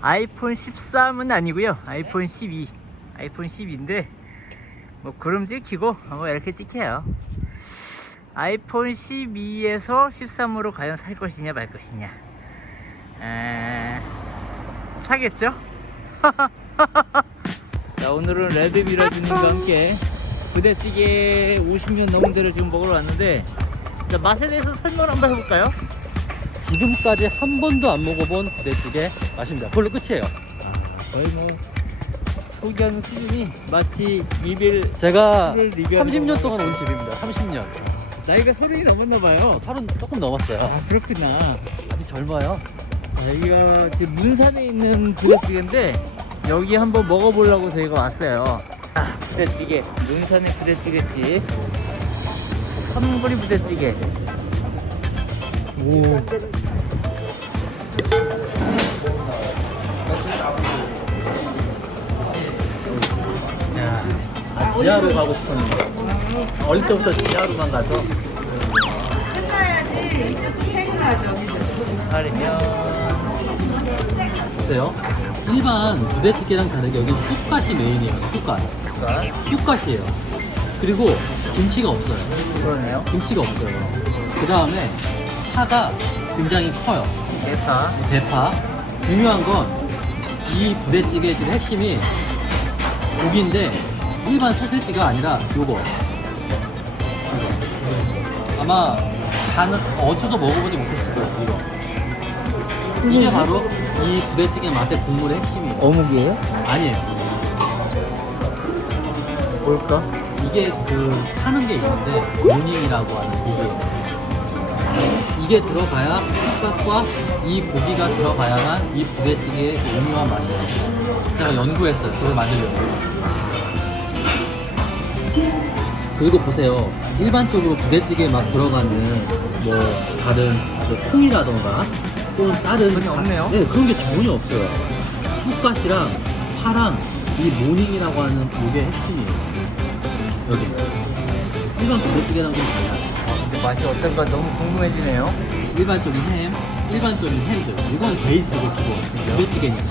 아이폰 13은 아니고요. 아이폰 12. 아이폰 10인데 뭐 구름 찍히고 뭐 이렇게 찍혀요. 아이폰 12에서 13으로 과연 살 것이냐 말 것이냐. 에... 사겠죠? 자 오늘은 레드 미러진과 함께 부대찌개 50년 넘은 데를 지금 먹으러 왔는데 자, 맛에 대해서 설명 한번 해볼까요? 지금까지 한 번도 안 먹어본 부대찌개 맛입니다. 그걸로 끝이에요. 아, 거의 뭐 소개하는 수준이 마치 리빌 제가 술을 리뷰하는 30년 거고. 동안 온 집입니다. 30년. 나이가 서른이 넘었나 봐요. 살은 조금 넘었어요. 아 그렇구나. 아직 젊어요. 자, 여기가 지금 문산에 있는 부대찌개인데 여기 한번 먹어보려고 저희가 왔어요. 아, 부대찌개 문산의 부대찌개집 삼구리 부대찌개. 오. 자, 아, 지하로 가고 싶었는데. 어릴 때부터 지하로만 가서. 살이면 보세요. 일반 부대찌개랑 다르게 여기 쑥갓이 메인이에요. 쑥갓. 쑥갓이에요. 그리고 김치가 없어요. 그러네요. 김치가 없어요. 그 다음에 파가 굉장히 커요. 대파. 대파. 중요한 건 이 부대찌개 집 핵심이 고기인데 일반 소세지가 아니라 요거. 이거. 아마 다는 어디서도 먹어보지 못했을 거예요. 이거. 이게 바로 이 부대찌개 맛의 국물의 핵심이에요. 어묵이에요? 아니에요. 뭘까? 이게 그 파는 게 있는데 모닝이라고 하는 고기예요. 이게 들어가야 쑥갓과 이 고기가 들어가야만 이 부대찌개의 그 오묘한 맛이 나요. 제가 연구했어요. 저걸 만들려고. 그리고 보세요. 일반적으로 부대찌개에 막 들어가는 뭐 다른 뭐 콩이라던가 또는 다른 전혀 없네요. 네 그런 게 전혀 없어요. 쑥갓이랑 파랑 이 모닝이라고 하는 요게 핵심이에요. 여기 일반 부대찌개랑 좀 달라요. 맛이 어떨까 너무 궁금해지네요. 일반적인 햄, 일반적인 햄들 이건 베이스고 기본 부대찌개니까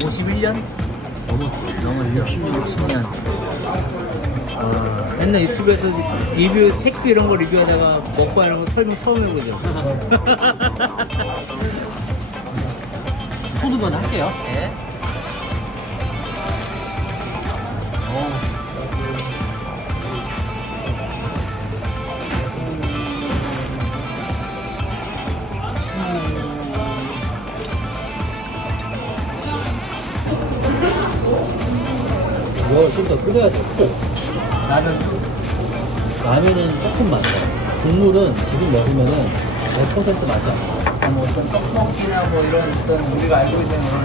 51년? 넘었죠. 넘었죠. 60년. 60년. 어, 맨날 유튜브에서 리뷰, 테크 이런 거 리뷰하다가 먹고 하는 거 설명 처음 해보죠. 손으로 할게요. 네. 좀 더 끓여야 돼. 꼭. 나는 라면은 조금만 더. 국물은 지금 먹으면은 100% 맛이 안 나. 뭐 어떤 떡볶이나 뭐 이런 어떤 우리가 알고 있는 그런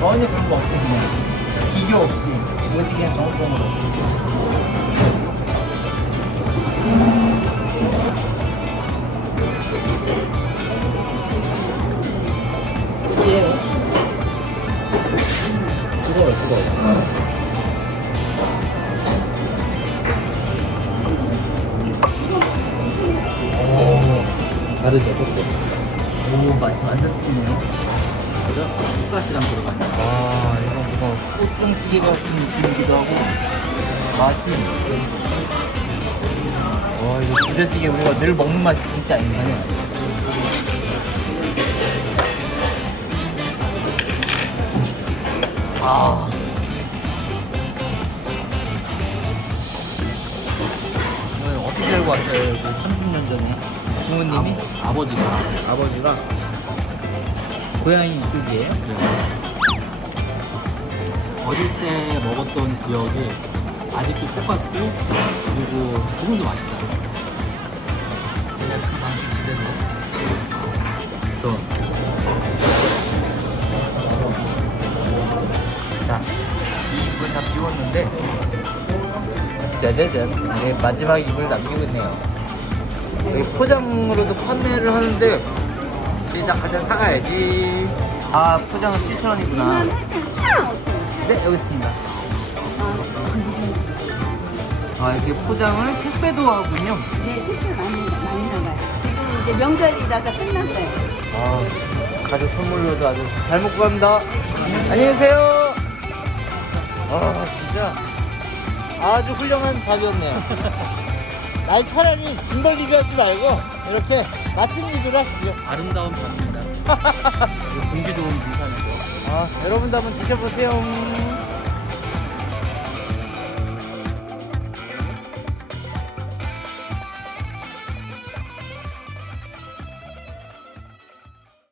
전혀 그런 거 없이 그냥 비교 없이 오직 그냥 정성으로. 예. 다르죠, 속도. 오, 맛이 완전 틀리네요. 그죠? 쑥갓이랑 들어가요. 와, 이거 뭐 꽃송찌개 같은 느낌이기도 하고 맛이 와, 이거 부대찌개 우리가 늘 먹는 맛이 진짜 아니네. 아. 어떻게 알고 왔어요? 그 30년 전에 부모님이 아 버지가. 아버지가 고향이 이쪽이에요? 어릴 때 먹었던 기억이 아직도 똑같고, 그리고 조금도 맛있다. 그 방식 그대로 또 자, 이 입을 다 비웠는데 짜자잔 이제 마지막 입을 남기고 있네요 포장으로도 판매를 하는데 이제 가자 사가야지 아 포장은 7,000원이구나 네 여기 있습니다 아 이렇게 포장을 택배도 하군요 네, 택배 많이, 많이 나가요. 지금 이제 명절이라서 끝났어요. 아 가족 선물로도 아주 잘 먹고 갑니다. 안녕히 계세요. 아 진짜 아주 훌륭한 닭이었네요. 날 차라리 짐벌 리뷰하지 말고 이렇게 맛집 리뷰를 하시죠. 아름다운 밤입니다. 공기 좋은 부산에서 아 여러분도 한번 드셔보세요.